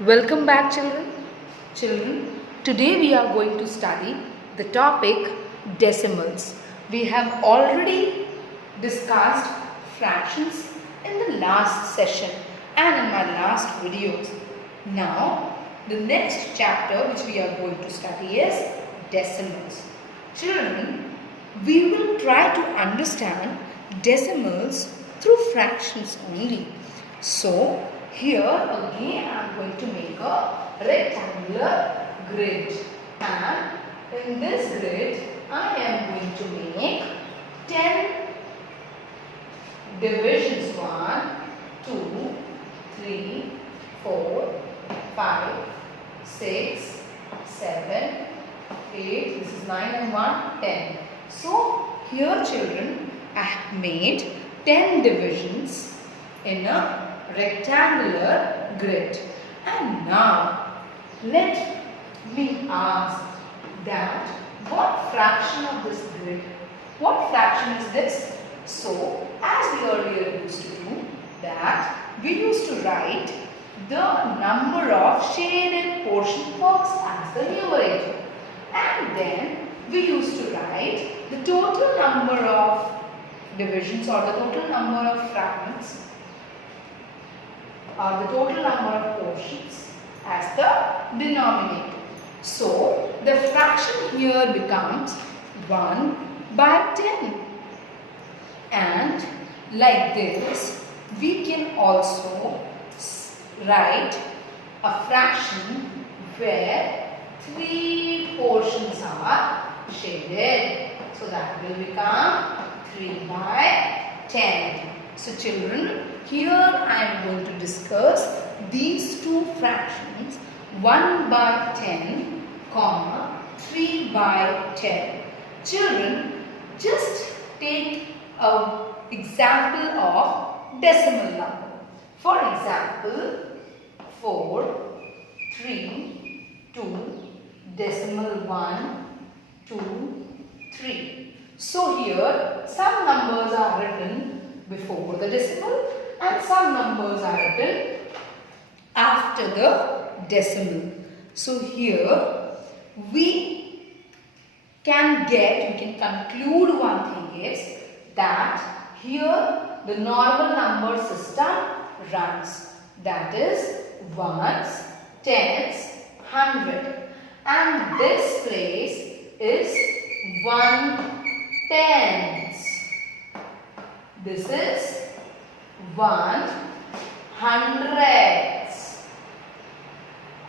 Welcome back, children. Children, today we are going to study the topic decimals. We have already discussed fractions in the last session and in my last videos. Now, the next chapter which we are going to study is decimals. Children, we will try to understand decimals through fractions only. So, here again I am going to make a rectangular grid, and in this grid I am going to make 10 divisions. 1, 2, 3, 4, 5, 6, 7, 8, this is 9 and 1, 10. So here, children, I have made 10 divisions in a rectangular grid. And now let me ask that what fraction of this grid, what fraction is this? So as we earlier used to do that, we used to write the number of shaded portion first as the numerator, and then we used to write the total number of divisions or the total number of fragments or the total number of portions as the denominator. So the fraction here becomes 1 by 10, and like this we can also write a fraction where 3 portions are shaded. So that will become 3 by 10. So children, here I am going to discuss these two fractions, 1 by 10, comma 3 by 10. Children, just take an example of decimal number. For example, 4, 3, 2, decimal 1, 2, 3. So here some numbers are written before the decimal and some numbers are written after the decimal. So here we can conclude one thing is that here the normal number system runs, that is ones, tens, 100, and this place is 1/10. This is 1/100,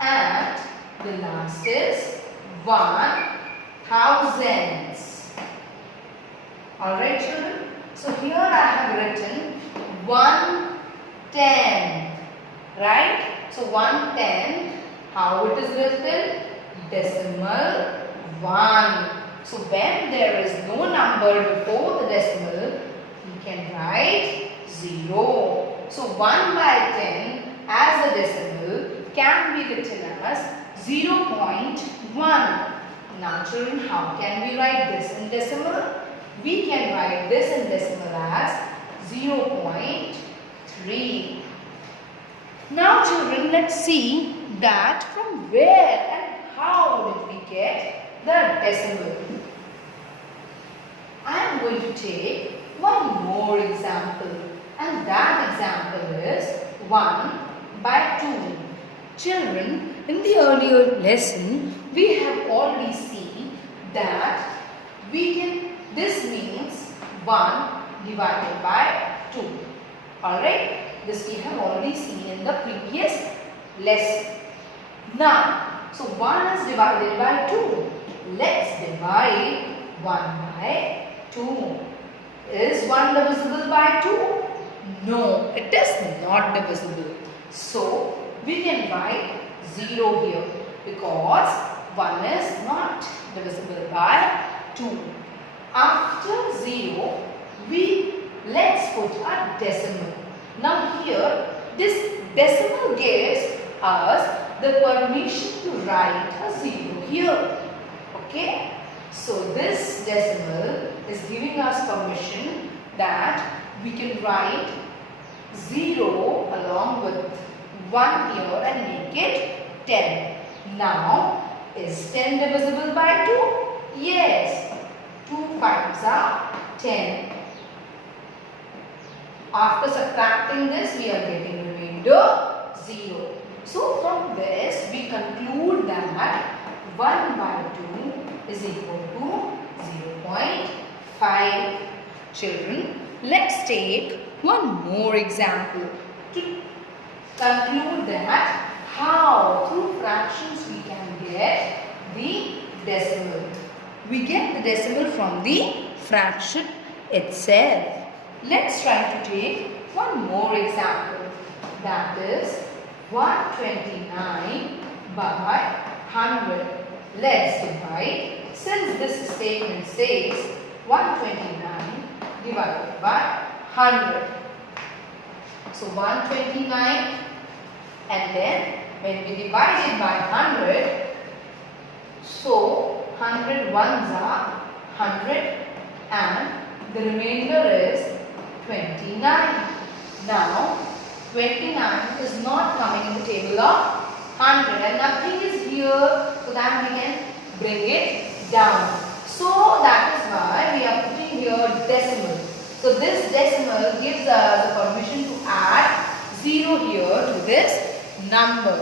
and the last is 1/1000. Alright, children. So here I have written 1/10, right? So 1/10, how it is written? Decimal 1. So when there is no number before the decimal, we can write 0. So 1 by 10 as a decimal can be written as 0.1. Now children, how can we write this in decimal? We can write this in decimal as 0.3. Now children, let's see that from where and how did we get the decimal. I am going to take one more example, and that example is 1 by 2. Children, in the earlier lesson we have already seen that this means 1 divided by 2. Alright, this we have already seen in the previous lesson. Now, so 1 is divided by 2. Let's divide 1 by 2. Is 1 divisible by 2? No, it is not divisible. So, we can write 0 here because 1 is not divisible by 2. After 0, let's put a decimal. Now here, this decimal gives us the permission to write a 0 here. Okay? So this decimal is giving us permission that we can write 0 along with 1 here and make it 10. Now, is 10 divisible by 2? Yes. 2 5s are 10. After subtracting this, we are getting remainder 0. So, from this, we conclude that 1 by 2 is equal to 0.5. Children, let's take one more example to conclude that how through fractions we can get the decimal. We get the decimal from the fraction itself. Let's try to take one more example, that is 129 by 100. Let's divide. Since this statement says 129 divided by 100. So 129, and then when we divide it by 100, so 100 ones are 100 and the remainder is 29. Now 29 is not coming in the table of 100 and nothing is here, so that we can bring it down. So that is why we are putting here decimal. So this decimal gives us the permission to add 0 here to this number.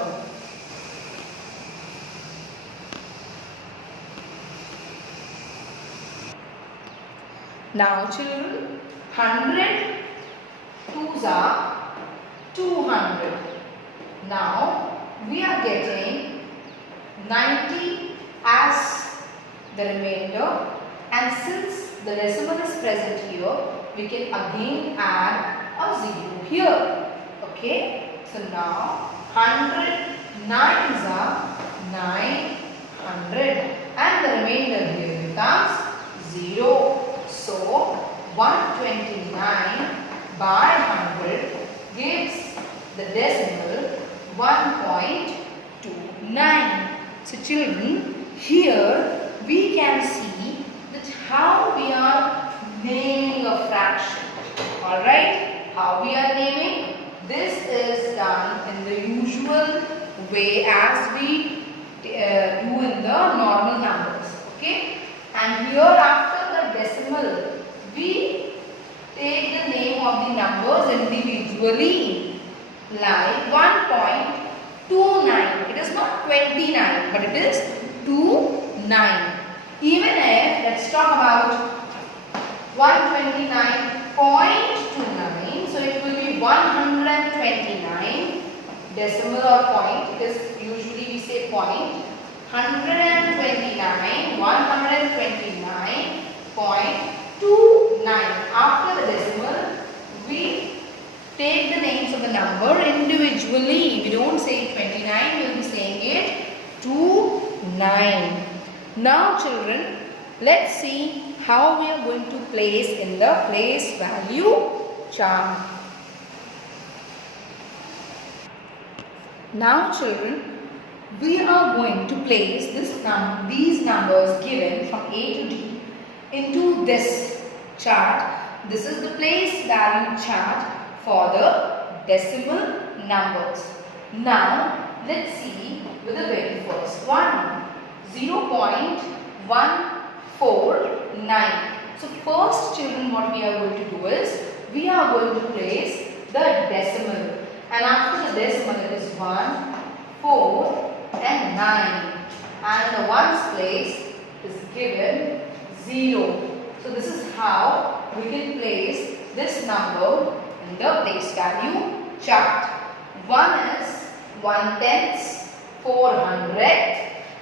Now children, 100 twos are 200. Now we are getting 90 as the remainder, and since the decimal is present here, we can again add a 0 here. Okay, so now 100 nines are 900 and the remainder here becomes 0. So 129 by 100 gives the decimal 1.29. So children, here we can see that how we are naming a fraction. Alright, how we are naming? This is done in the usual way as we do in the normal numbers. Okay, and here after the decimal, we take the name of the numbers individually, like 1.29. It is not 29, but it is 29. Even if, let's talk about 129.29, so it will be 129 decimal or point. It is usually we say point. 129.29. After the decimal, we take the names of the number individually. We don't say 29, we will be saying it 29. Now children, let's see how we are going to place in the place value chart. Now children, we are going to place these numbers given from A to D into this chart. This is the place value chart for the decimal numbers. Now let's see with the very first one, 0.149. So first children, what we are going to do is we are going to place the decimal, and after the decimal it is 1, 4 and 9, and the ones place is given 0. So this is how we can place this number in the place value chart. 1 is 1/10, 400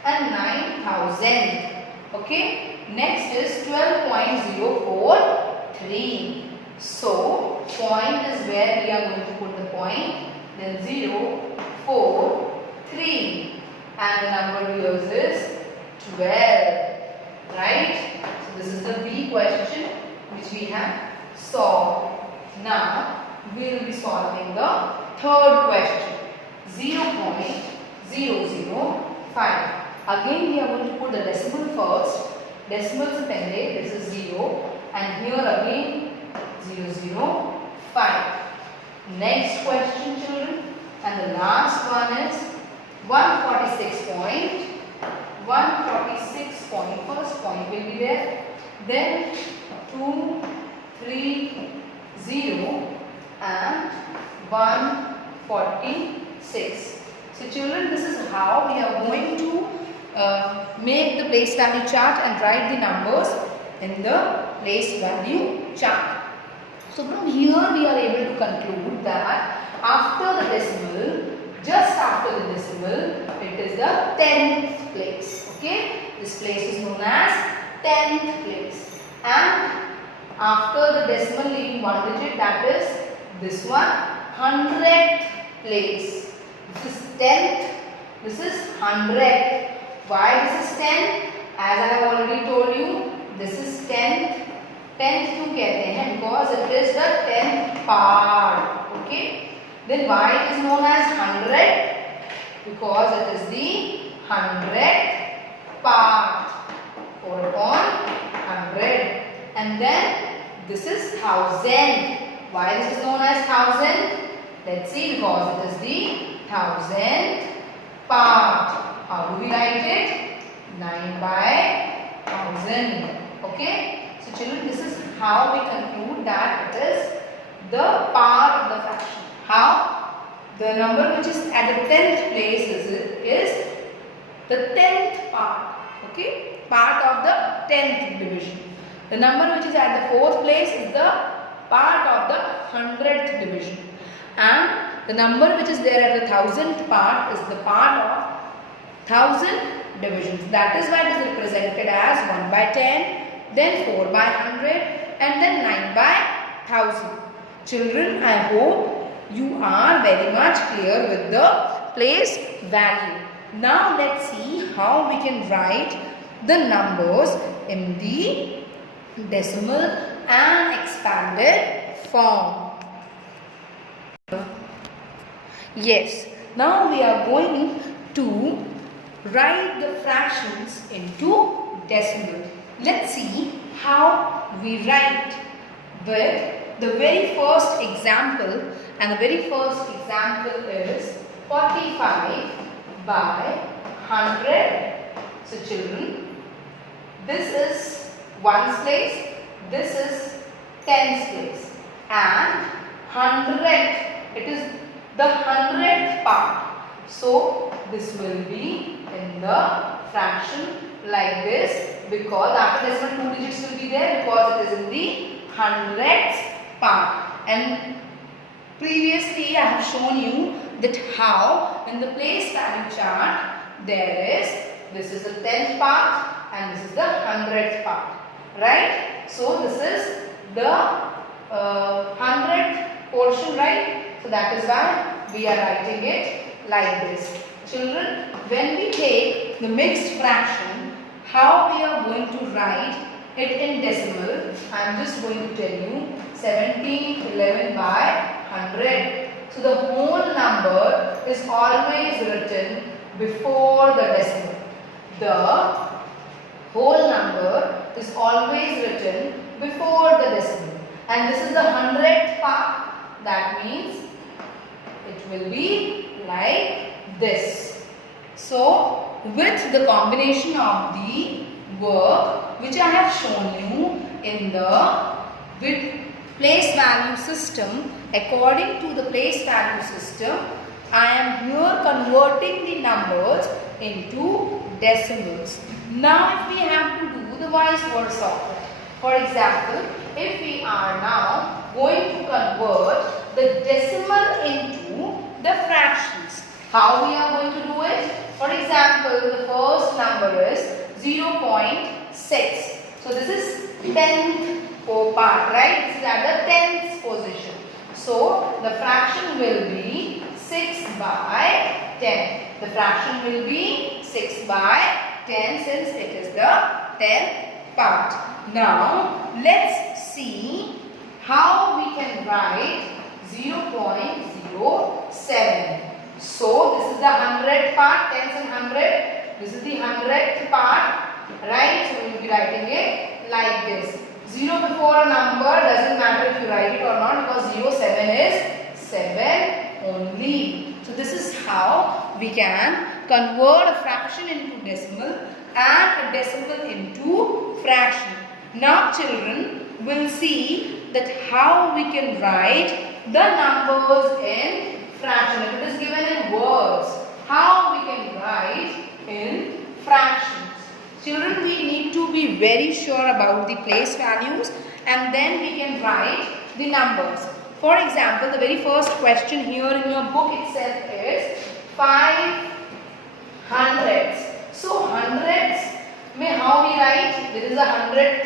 and 9,000. Okay, next is 12.043. So point is where we are going to put the point, then 0, 4, 3, and the number here is 12. Right? So this is the B question which we have solved. Now we will be solving the third question, 0.005. Again we are going to put the decimal first. Decimal se pehle, this is 0, and here again 005. Next question children, And the last one is 146 point. 146 point. First point will be there. Then 2, 3, 0 and 146. So children, this is how we are going to make the place value chart and write the numbers in the place value chart. So from here we are able to conclude that after the decimal, just after the decimal, it is the 10th place. Okay, this place is known as 10th place. And after the decimal leaving one digit, that is this one, 100th place. This is 10th, this is 100th. Why this is 10? As I have already told you, this is 10th. 10th क्यों कहते हैं? Because it is the 10th part. Okay. Then why it is known as 100? Because it is the 100th part. 4 upon 100. And then this is 1000. Why this is known as 1000? Let's see, because it is the 1000th part. How do we write it? 9 by 1000. Okay. So children, this is how we conclude that it is the part of the fraction. How? The number which is at the 10th place is the 10th part. Okay. Part of the 10th division. The number which is at the 4th place is the part of the 100th division. And the number which is there at the 1000th part is the part of 1000 divisions. That is why it is represented as 1 by 10, then 4 by 100 and then 9 by 1000. Children, I hope you are very much clear with the place value. Now let's see how we can write the numbers in the decimal and expanded form. Yes, now we are going to write the fractions into decimal. Let's see how we write with the very first example, and the very first example is 45 by 100. So children, this is 1's place, this is 10's place, and 100th, it is the 100th part. So this will be in the fraction like this, because after decimal 2 digits will be there, because it is in the 100th part. And previously I have shown you that how in the place value chart there is, this is the 10th part and this is the 100th part, right? So this is the 100th portion, right? So that is why we are writing it like this. Children, when we take the mixed fraction, how we are going to write it in decimal, I am just going to tell you 1711 by 100. So the whole number is always written before the decimal. The whole number is always written before the decimal. And this is the 100th part. That means it will be like this. So with the combination of the work which I have shown you in the with place value system, according to the place value system, I am here converting the numbers into decimals. Now if we have to do the vice versa of it. For example, if we are now going to convert the decimal into the fractions, how we are going to do it? For example, the first number is 0.6. So this is 10th part, right? This is at the 10th position. So the fraction will be 6 by 10. The fraction will be 6 by 10 since it is the 10th part. Now let's see how we can write 0.07. So this is the 100th part, 10th and 100th. This is the 100th part, right? So we will be writing it like this. 0 before a number doesn't matter if you write it or not, because 07 is 7. only. So this is how we can convert a fraction into decimal and a decimal into fraction. Now children will see that how we can write the numbers in fraction. If it is given in words, how we can write in fractions. Children, we need to be very sure about the place values and then we can write the numbers. For example, the very first question here in your book itself is 5 hundreds. So hundreds, how we write? There is a hundredth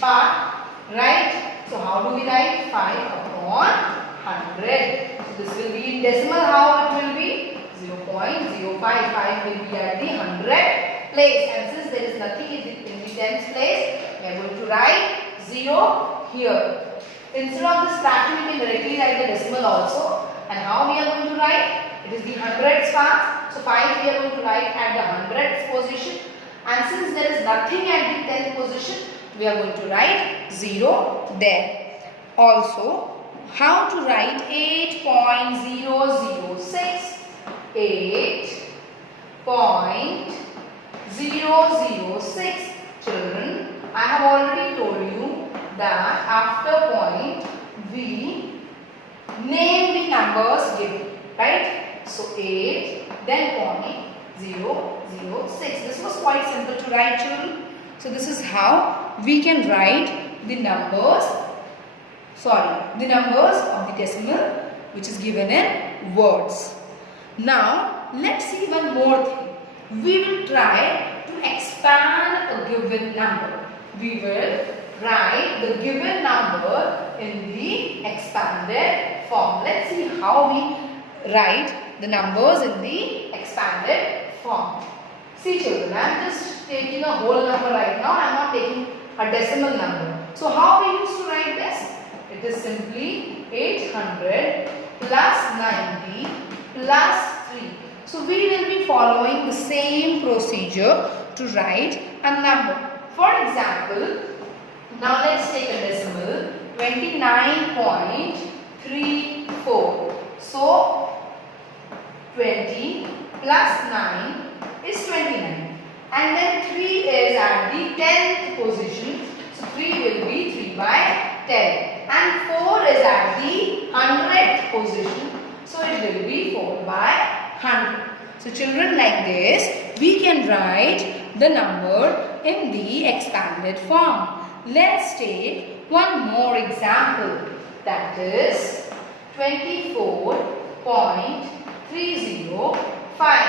part, right? So how do we write? 5 upon 100. So this will be in decimal. How it will be? 0.055 will be at the 100th place. And since there is nothing in the tens place, we are going to write 0 here. Instead of this fraction, we can directly write the decimal also. And how we are going to write? It is the hundredths part. So 5 we are going to write at the hundredths position. And since there is nothing at the 10th position, we are going to write 0 there. Also, how to write 8.006? 8.006. Children, I have already told you that after point we name the numbers given, right? So 8, then 0.006. This was quite simple to write, children. So this is how we can write the numbers, the numbers of the decimal which is given in words. Now let's see one more thing. We will try to expand a given number. We will write the given number in the expanded form. Let's see how we write the numbers in the expanded form. See children, I am just taking a whole number right now. I am not taking a decimal number. So how we used to write this? It is simply 800 plus 90 plus 3. So we will be following the same procedure to write a number. For example, now let's take a decimal, 29.34. So 20 plus 9 is 29. And then 3 is at the 10th position. So 3 will be 3 by 10. And 4 is at the 100th position. So it will be 4 by 100. So children, like this, we can write the number in the expanded form. Let's take one more example, that is 24.305.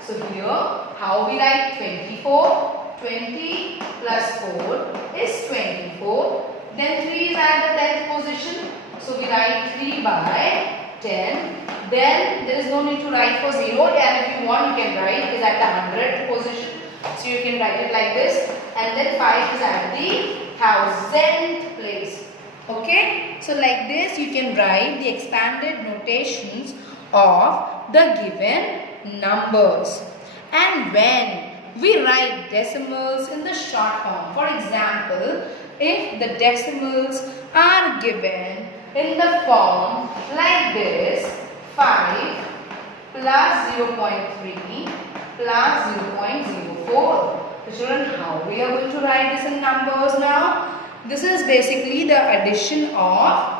So here, how we write 24? 20 plus 4 is 24. Then 3 is at the 10th position. So we write 3 by 10. Then there is no need to write for 0. And if you want, you can write it is at the 100th position. So you can write it like this. And then 5 is at the 1000th place. Okay. So like this, you can write the expanded notations of the given numbers. And when we write decimals in the short form, for example, if the decimals are given in the form like this, 5 plus 0.3 plus 0.04. So children, how we are going to write this in numbers now? This is basically the addition of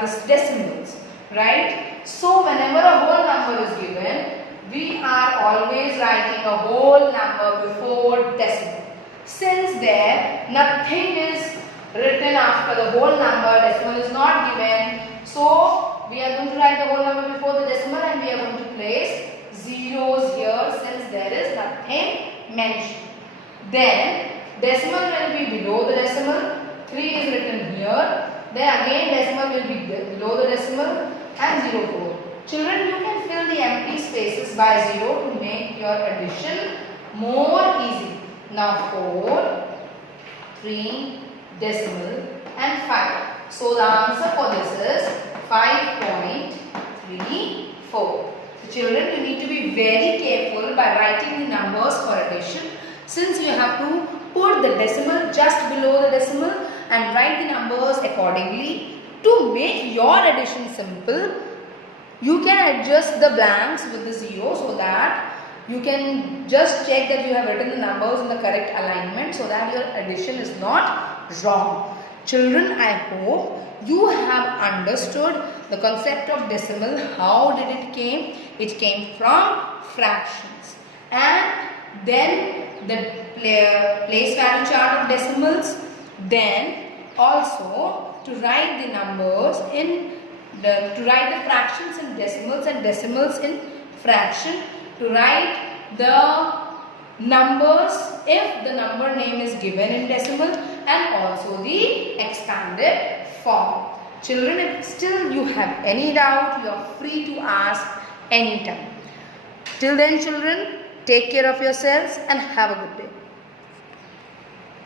this decimals, right? So whenever a whole number is given, we are always writing a whole number before decimal. Since there nothing is written after the whole number, decimal is not given, so we are going to write the whole number before the decimal and we are going to place zeros here since there is nothing mentioned. Then decimal will be below the decimal, 3 is written here, then again decimal will be below the decimal and 04. Children, you can fill the empty spaces by 0 to make your addition more easy. Now 4, 3, decimal and 5. So the answer for this is 5.34. So children, you need to be very careful by writing the numbers for addition, since you have to put the decimal just below the decimal and write the numbers accordingly. To make your addition simple, You can adjust the blanks with the 0 so that you can just check that you have written the numbers in the correct alignment so that your addition is not wrong. Children, I hope you have understood the concept of decimal. How did it came? It came from fractions. And then the place value chart of decimals. Then also to write the numbers in to write the fractions in decimals and decimals in fraction, to write the numbers if the number name is given in decimal, and also the expanded form. Children, if still you have any doubt, you are free to ask anytime. Till then children, take care of yourselves and have a good day.